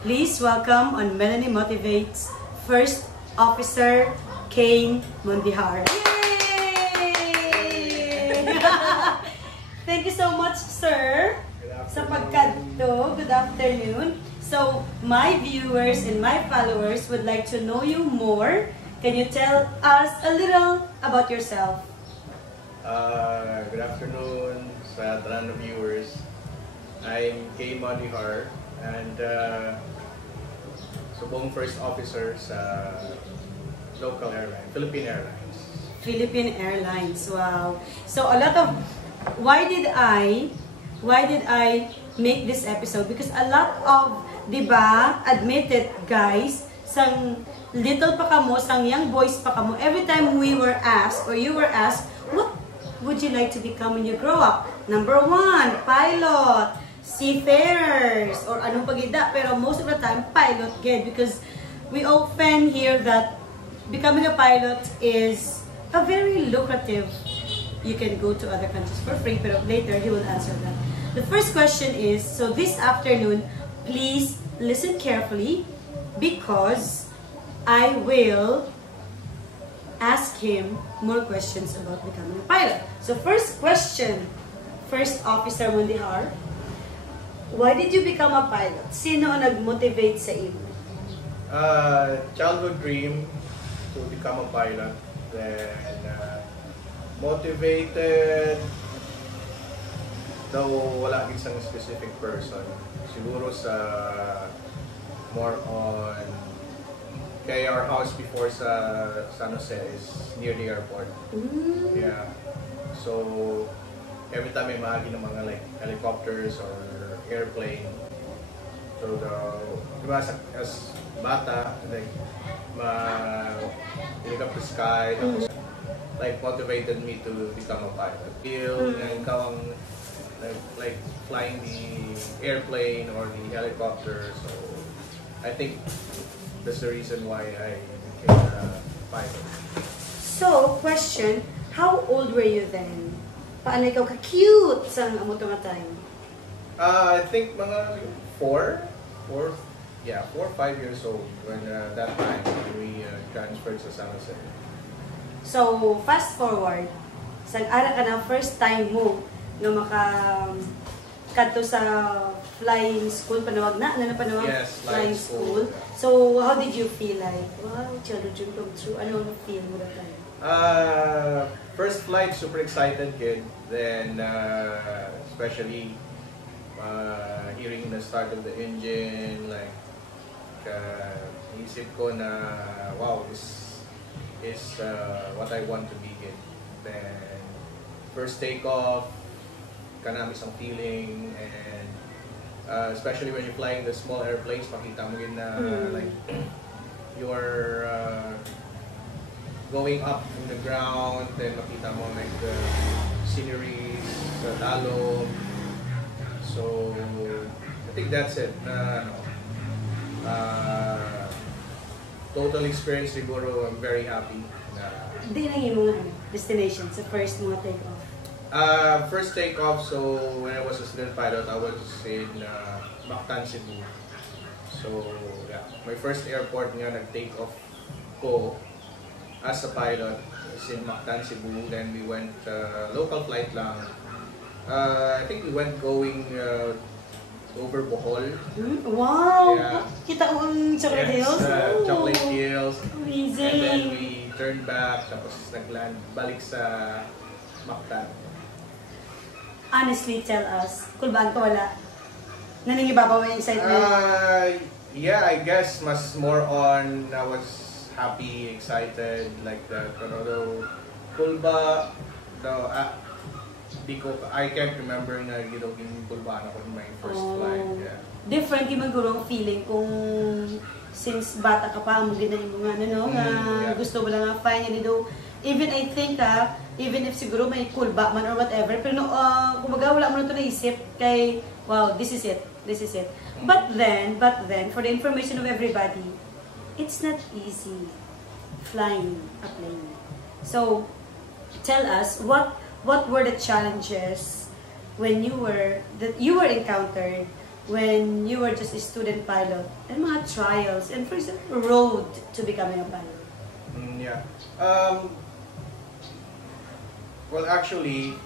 Please welcome on Melanie Motivates First Officer Kane Mondihar. Yay! Thank you so much, sir, sa pagkadto. Good afternoon. So, my viewers and my followers would like to know you more. Can you tell us a little about yourself? Good afternoon sa Tarano viewers. I'm Kane Mondihar and subong first officer sa local airline, Philippine Airlines. Philippine Airlines, wow. So a lot of, why did I make this episode? Because a lot of, diba, admitted guys, sang little pa kamo, sang young boys pa kamo, every time we were asked, or you were asked, what would you like to become when you grow up? Number 1, pilot, seafarers, or anong pagida, pero most of the time, pilot gid, because we often hear that becoming a pilot is a very lucrative. You can go to other countries for free, but later he will answer that. The first question is, so this afternoon, please listen carefully because I will ask him more questions about becoming a pilot. So first question, First Officer Mondihar, why did you become a pilot? Sino ang nag-motivate sa iyo? Childhood dream to become a pilot. Then motivated, though wala isang specific person. Siguro sa more on kaya our house before sa San Jose is near the airport. Yeah. So every time may mahagi ng mga like helicopters or airplane. So diba as bata, like look up the sky, like motivated me to become a pilot. Feel na ikaw ang like flying the airplane or the helicopter. So I think that's the reason why I became a pilot. So, question, how old were you then? Paano ikaw ka-cute sa amo nga time? I think mga 4 or 5 years old when that time we transferred sa San Jose. So, fast forward, sang-ara ka na first time mo na kadto sa flying school, panawag na? Ano na panawag? Yes, flying school. So, how did you feel like? Wow, childhood dream come true. Ano ang feel mo that time? First flight, super excited kid. Then, especially hearing the start of the engine, like, isip ko na, wow, this is what I want to be kid. Then, first takeoff, kanami isang feeling, and especially when you're flying the small airplanes, makita mo yun na like you're going up from the ground, then makita mo like the sceneries, the talo. So I think that's it. Total experience siguro, I'm very happy. Hindi na yung mga destination sa first mga take-off. First takeoff, so when I was a student pilot, I was in Mactan, Cebu. So yeah, my first airport nga nag-take off ko as a pilot is in Mactan, Cebu. Then we went local flight lang. I think we went going over Bohol. Wow! Yeah. Kita ko ang Chocolate Hills? Chocolate Hills. Amazing! And then we turned back, tapos nagland, balik sa Mactan. Honestly, tell us, kulbaan ka wala? Nangingibabaw yung excitement? Yeah, I guess mas more on, I was happy, excited, like that. Pero though, kulba, though, I can't remember na gidoging kulbaan ako in my first flight. Yeah. Different yung magulong feeling kung since bata ka pa, mo ginahin mo nga, nga gusto mo lang nga fine, and though, even I think even if siguro may kulba man or whatever, pero kumaga wala mo na ito naisip kay, wow, this is it. But then, for the information of everybody, it's not easy flying a plane. So, tell us, what were the challenges when you were encountered when you were just a student pilot and mga trials and for example, road to becoming a pilot? Yeah. Well, actually,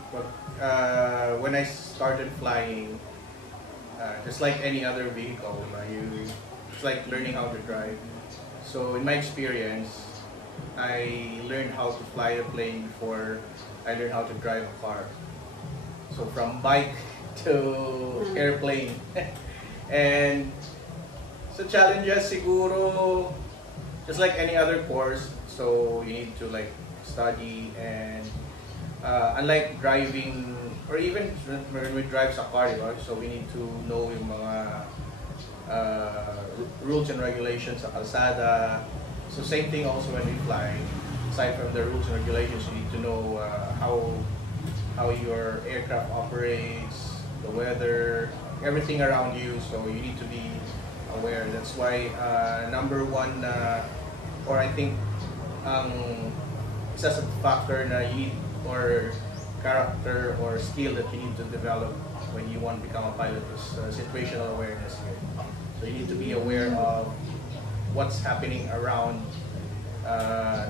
when I started flying, just like any other vehicle, it's like learning how to drive. So in my experience, I learned how to fly a plane before I learned how to drive a car. So from bike to airplane. And so challenges siguro, just like any other course, so you need to like study and unlike driving or even when we drive sa car, diba? So we need to know yung mga rules and regulations sa kalsada. So same thing also when we fly. Aside from the rules and regulations, you need to know how your aircraft operates, the weather, everything around you. So you need to be aware. That's why number one, or I think isa sa factor na you need or character or skill that you need to develop when you want to become a pilot is situational awareness here. So you need to be aware of what's happening around,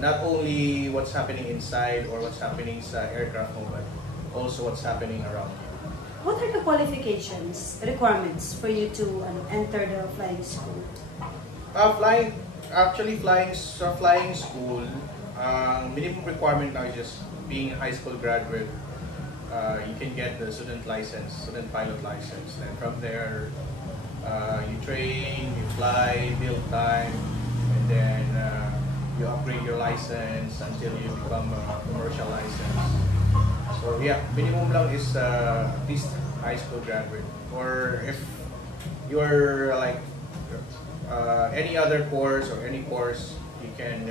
not only what's happening inside or what's happening sa aircraft mo, but also what's happening around you. What are the qualifications, requirements for you to enter the flying school? Flying school, minimum requirement now is just being a high school graduate. You can get the student pilot license. And from there, you train, you fly, build time, and then you upgrade your license until you become a commercial license. So yeah, minimum lang is at least high school graduate. Or if you're like any other course or any course, you can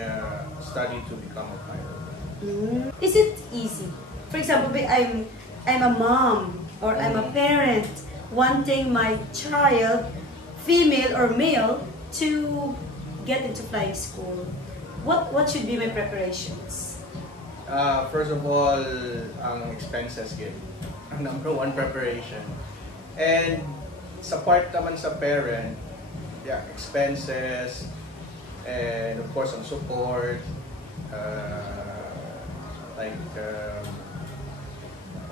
study to become a pilot. Is it easy? For example, I'm a mom or I'm a parent wanting my child, female or male, to get into flying school. What should be my preparations? First of all, ang expenses gid ang number one preparation. And sa part naman sa parent, yeah, expenses and of course ang support,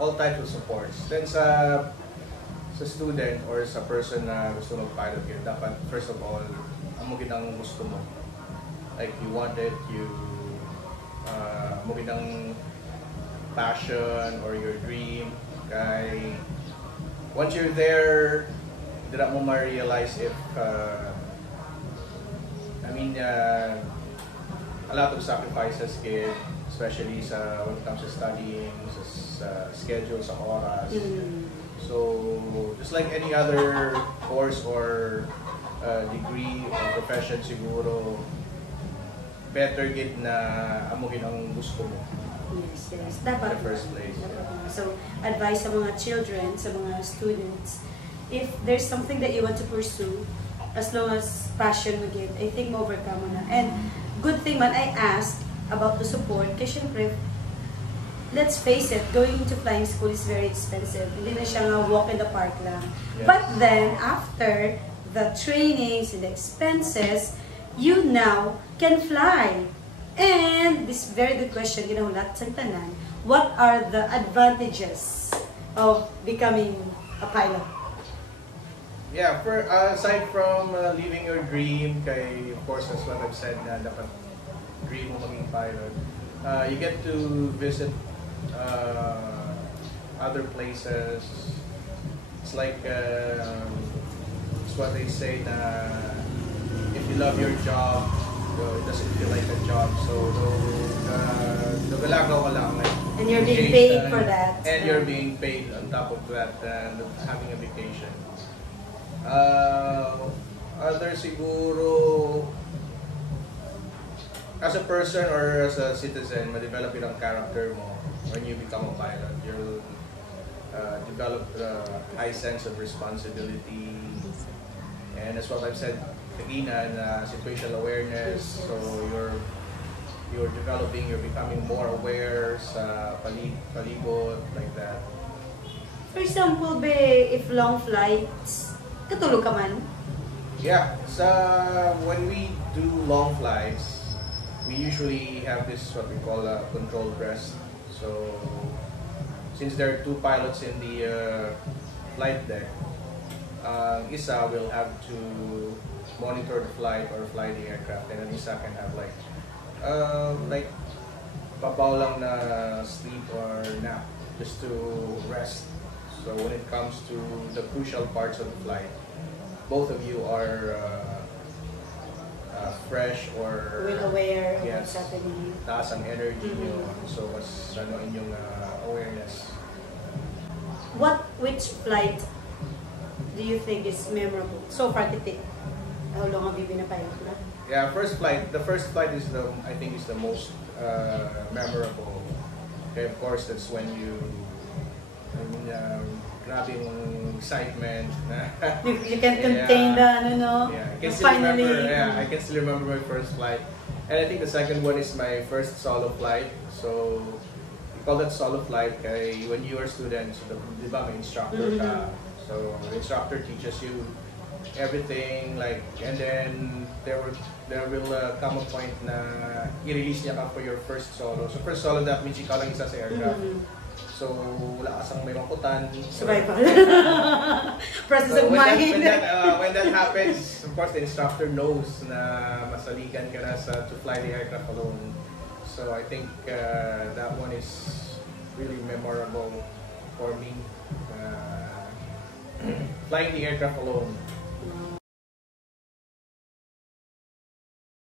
all types of supports. Then sa student or sa person na gusto mag-pilot yun, dapat first of all, amo gid ang gusto mo. Like you want it, mo gid ang passion or your dream. Kay once you're there, dira mo ma-realize if a lot of sacrifices kid, especially when it comes to studying, sa schedule, sa oras. So, just like any other course or degree or profession siguro, better gid na amugin ang gusto mo. Yes. Dapat. In the first place. Dapat. So, advice sa mga children, sa mga students, if there's something that you want to pursue, as long as passion mo gid, I think ma-overcome mo na. And good thing man, I asked about the support, kasi syempre, let's face it, going into flying school is very expensive. Hindi na siya nga walk in the park lang. Yes. But then, after the trainings and the expenses, you now can fly. And this very good question, lahat sa tanan, what are the advantages of becoming a pilot? Yeah, aside from living your dream, kay, of course, that's what I've said na dapat dream mo maging pilot. You get to visit other places. It's like it's what they say na if you love your job, it doesn't feel like a job. So nagalagaw ka lang, like, and you're being paid for that. And you're being paid on top of that and having a vacation. Other siguro, as a person or as a citizen, ma-develop yun ang character mo when you become a pilot. You'll develop a high sense of responsibility. And that's what I've said kanina, na situational awareness. So you're becoming more aware sa palibot, like that. For example, if long flights, Katulog ka man? Yeah, so when we do long flights, we usually have this what we call a controlled rest. So since there are two pilots in the flight deck, isa will have to monitor the flight or fly the aircraft, and then isa can have like pabaw lang na sleep or nap just to rest. So when it comes to the crucial parts of the flight, both of you are fresh or Well aware of yes, what's happening. taas ang energy nyo. So mas inyong awareness. Which flight do you think is memorable? So far, Titik, how long have you been a pilot na? Yeah, the first flight is I think is the most memorable. Okay, of course, that's when grabbing excitement. You can contain the, Yeah, finally. I can still remember my first flight. And I think the second one is my first solo flight. So, we call that solo flight when you are students, di ba, may instructor ka. So, the instructor teaches you everything, and then there will come a point na i-release niya ka for your first solo. So, first solo, that means ikaw lang isa sa aircraft. So, wala kasang may makutan. Survival. Process of mind. When that happens, of course, the instructor knows na masaligan ka na to fly the aircraft alone. So, I think that one is really memorable for me. Flying the aircraft alone.